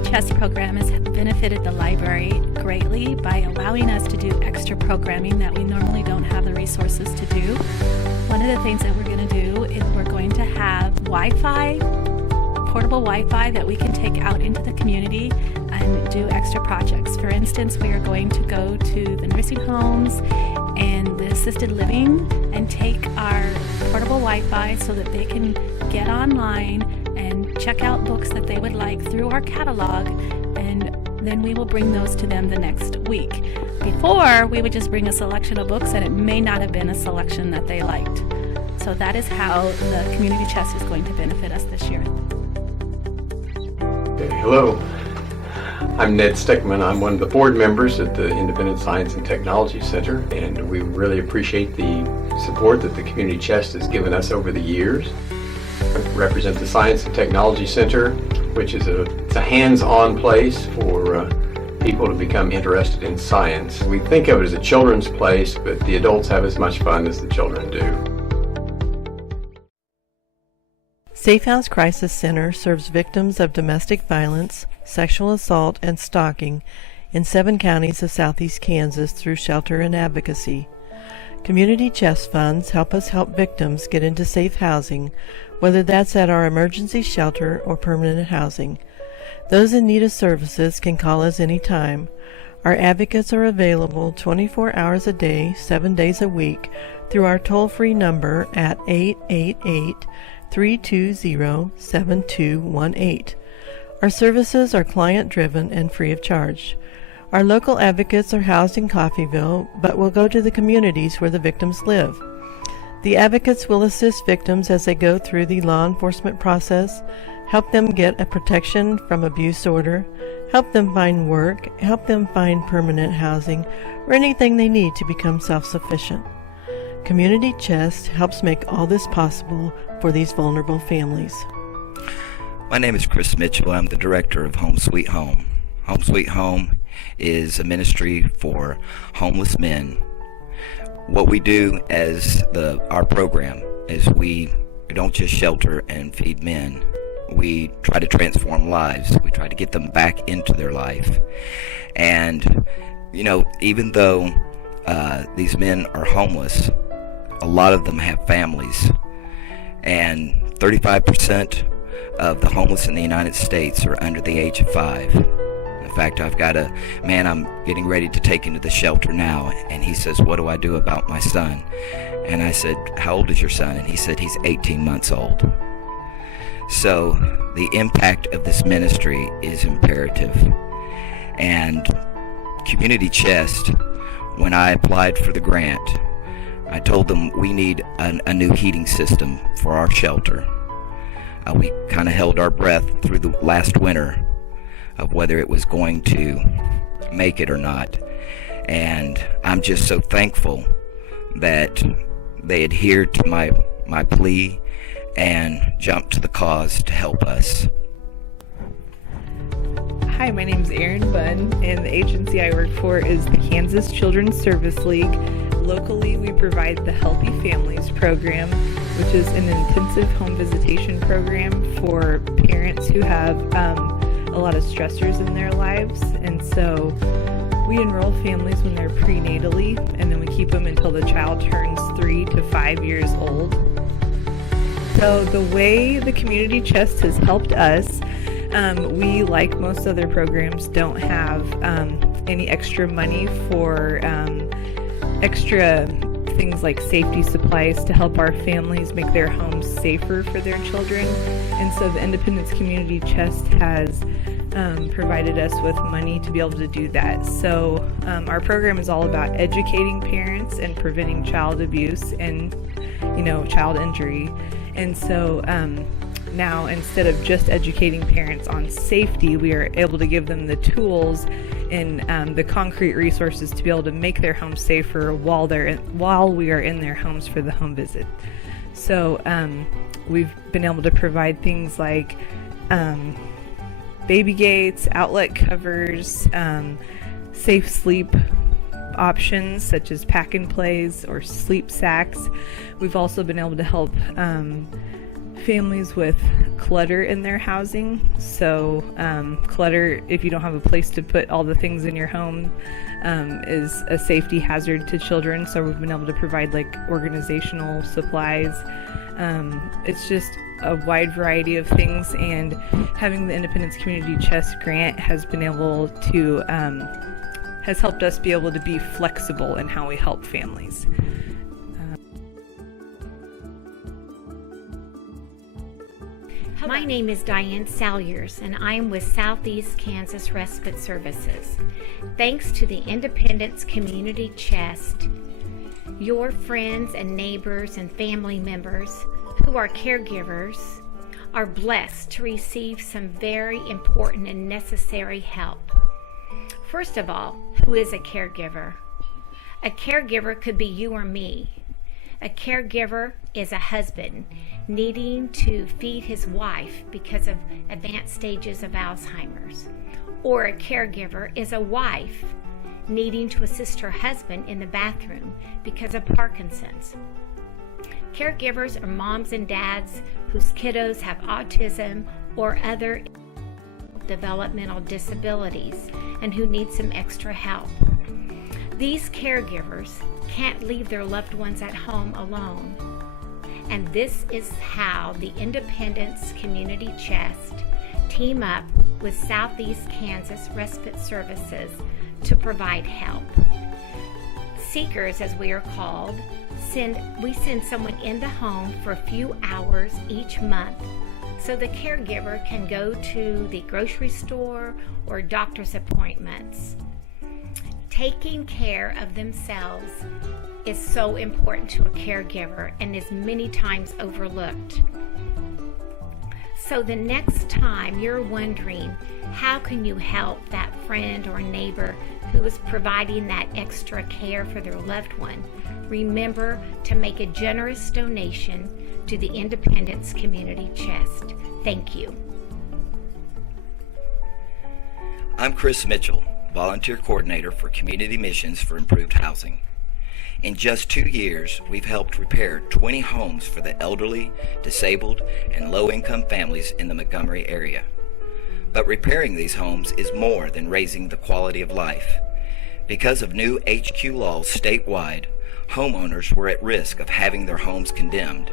Community Chest program has benefited the library greatly by allowing us to do extra programming that we normally don't have the resources to do. One of the things that we're going to do is we're going to have Wi-Fi, portable Wi-Fi that we can take out into the community and do extra projects. For instance, we are going to go to the nursing homes and the assisted living and take our portable Wi-Fi so that they can get online and check out books that they would like through our catalog, and then we will bring those to them the next week. Before, we would just bring a selection of books and it may not have been a selection that they liked. So that is how the Community Chest is going to benefit us this year. Okay, hello. I'm Ned Steckman. I'm one of the board members at the Independent Science and Technology Center, and we really appreciate the support that the Community Chest has given us over the years. I represent the Science and Technology Center, which is it's a hands-on place for people to become interested in science. We think of it as a children's place, but the adults have as much fun as the children do. Safe House Crisis Center serves victims of domestic violence, sexual assault, and stalking in 7 counties of southeast Kansas through shelter and advocacy. Community Chest funds help us help victims get into safe housing, whether that's at our emergency shelter or permanent housing. Those in need of services can call us anytime. Our advocates are available 24 hours a day, 7 days a week through our toll-free number at 888-320-7218. Our services are client-driven and free of charge. Our local advocates are housed in Coffeyville, but will go to the communities where the victims live. The advocates will assist victims as they go through the law enforcement process, help them get a protection from abuse order, help them find work, help them find permanent housing, or anything they need to become self-sufficient. Community Chest helps make all this possible for these vulnerable families. My name is Chris Mitchell. I'm the director of Home Sweet Home. Home Sweet Home is a ministry for homeless men. What we do as our program is we don't just shelter and feed men. We try to transform lives. We try to get them back into their life. And, even though these men are homeless, a lot of them have families. And 35% of the homeless in the United States are under the age of 5. In fact, I've got a man I'm getting ready to take into the shelter now, and he says, "What do I do about my son?" And I said, "How old is your son?" And he said, "He's 18 months old." So the impact of this ministry is imperative. And Community Chest, when I applied for the grant, I told them we need a new heating system for our shelter. We kind of held our breath through the last winter of whether it was going to make it or not. And I'm just so thankful that they adhered to my plea and jumped to the cause to help us. Hi, my name is Erin Bunn, and the agency I work for is the Kansas Children's Service League. Locally, we provide the Healthy Families program, which is an intensive home visitation program for parents who have a lot of stressors in their lives. And so we enroll families when they're prenatally, and then we keep them until the child turns 3 to 5 years old. So the way the Community Chest has helped us, we, like most other programs, don't have any extra money for extra things like safety supplies to help our families make their homes safer for their children. And so the Independence Community Chest has provided us with money to be able to do that. So our program is all about educating parents and preventing child abuse and child injury. And so now, instead of just educating parents on safety, we are able to give them the tools and the concrete resources to be able to make their homes safer while we are in their homes for the home visit. So we've been able to provide things like baby gates, outlet covers, safe sleep options such as pack and plays or sleep sacks. We've also been able to help families with clutter in their housing. So clutter, if you don't have a place to put all the things in your home, is a safety hazard to children. So we've been able to provide like organizational supplies. It's just a wide variety of things, and having the Independence Community Chest grant has been able to has helped us be able to be flexible in how we help families. My name is Diane Salyers, and I'm with Southeast Kansas Respite Services. Thanks to the Independence Community Chest, your friends and neighbors and family members who are caregivers are blessed to receive some very important and necessary help. First of all, who is a caregiver? A caregiver could be you or me. A caregiver is a husband needing to feed his wife because of advanced stages of Alzheimer's. Or a caregiver is a wife needing to assist her husband in the bathroom because of Parkinson's. Caregivers are moms and dads whose kiddos have autism or other developmental disabilities and who need some extra help. These caregivers can't leave their loved ones at home alone. And this is how the Independence Community Chest team up with Southeast Kansas Respite Services to provide help. Seekers, as we are called, we send someone in the home for a few hours each month so the caregiver can go to the grocery store or doctor's appointments. Taking care of themselves is so important to a caregiver and is many times overlooked. So the next time you're wondering, how can you help that friend or neighbor who is providing that extra care for their loved one, remember to make a generous donation to the Independence Community Chest. Thank you. I'm Chris Mitchell, Volunteer Coordinator for Community Missions for Improved Housing. In just 2 years, we've helped repair 20 homes for the elderly, disabled, and low-income families in the Montgomery area. But repairing these homes is more than raising the quality of life. Because of new HQ laws statewide, homeowners were at risk of having their homes condemned.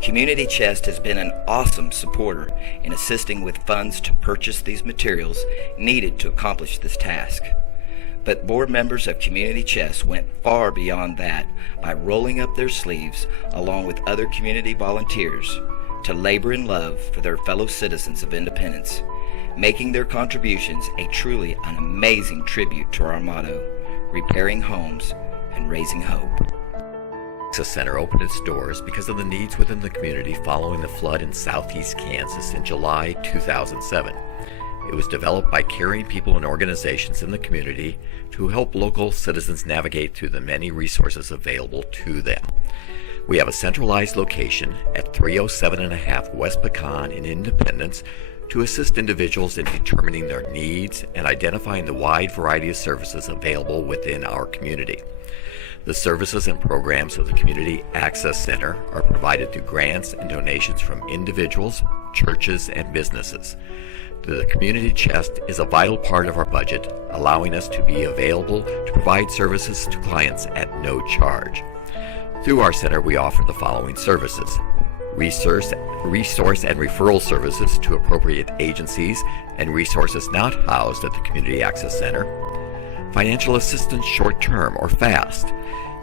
Community Chest has been an awesome supporter in assisting with funds to purchase these materials needed to accomplish this task. But board members of Community Chest went far beyond that by rolling up their sleeves along with other community volunteers to labor in love for their fellow citizens of Independence, making their contributions an amazing tribute to our motto, repairing homes and raising hope. Access Center opened its doors because of the needs within the community following the flood in southeast Kansas in July 2007. It was developed by caring people and organizations in the community to help local citizens navigate through the many resources available to them. We have a centralized location at 307.5 West Pecan in Independence to assist individuals in determining their needs and identifying the wide variety of services available within our community. The services and programs of the Community Access Center are provided through grants and donations from individuals, churches, and businesses. The Community Chest is a vital part of our budget, allowing us to be available to provide services to clients at no charge. Through our center, we offer the following services: resource and referral services to appropriate agencies and resources not housed at the Community Access Center. Financial assistance, short-term or fast,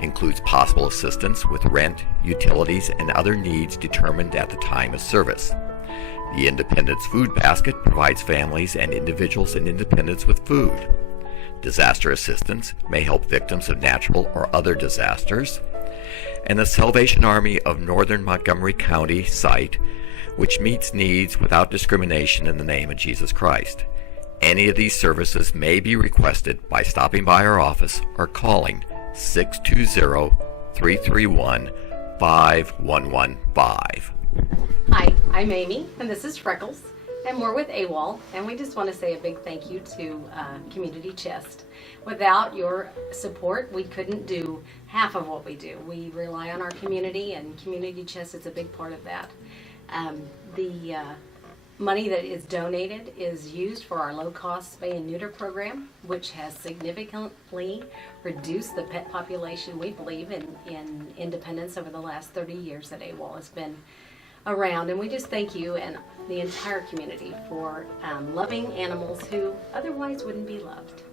includes possible assistance with rent, utilities, and other needs determined at the time of service. The Independence Food Basket provides families and individuals in Independence with food. Disaster assistance may help victims of natural or other disasters. And the Salvation Army of Northern Montgomery County site, which meets needs without discrimination in the name of Jesus Christ. Any of these services may be requested by stopping by our office or calling 620-331-5115. Hi, I'm Amy, and this is Freckles, and we're with AWOL, and we just want to say a big thank you to Community Chest. Without your support, we couldn't do half of what we do. We rely on our community, and Community Chest is a big part of that. The money that is donated is used for our low-cost spay and neuter program, which has significantly reduced the pet population, we believe, in Independence over the last 30 years that AWOL has been around. And we just thank you and the entire community for loving animals who otherwise wouldn't be loved.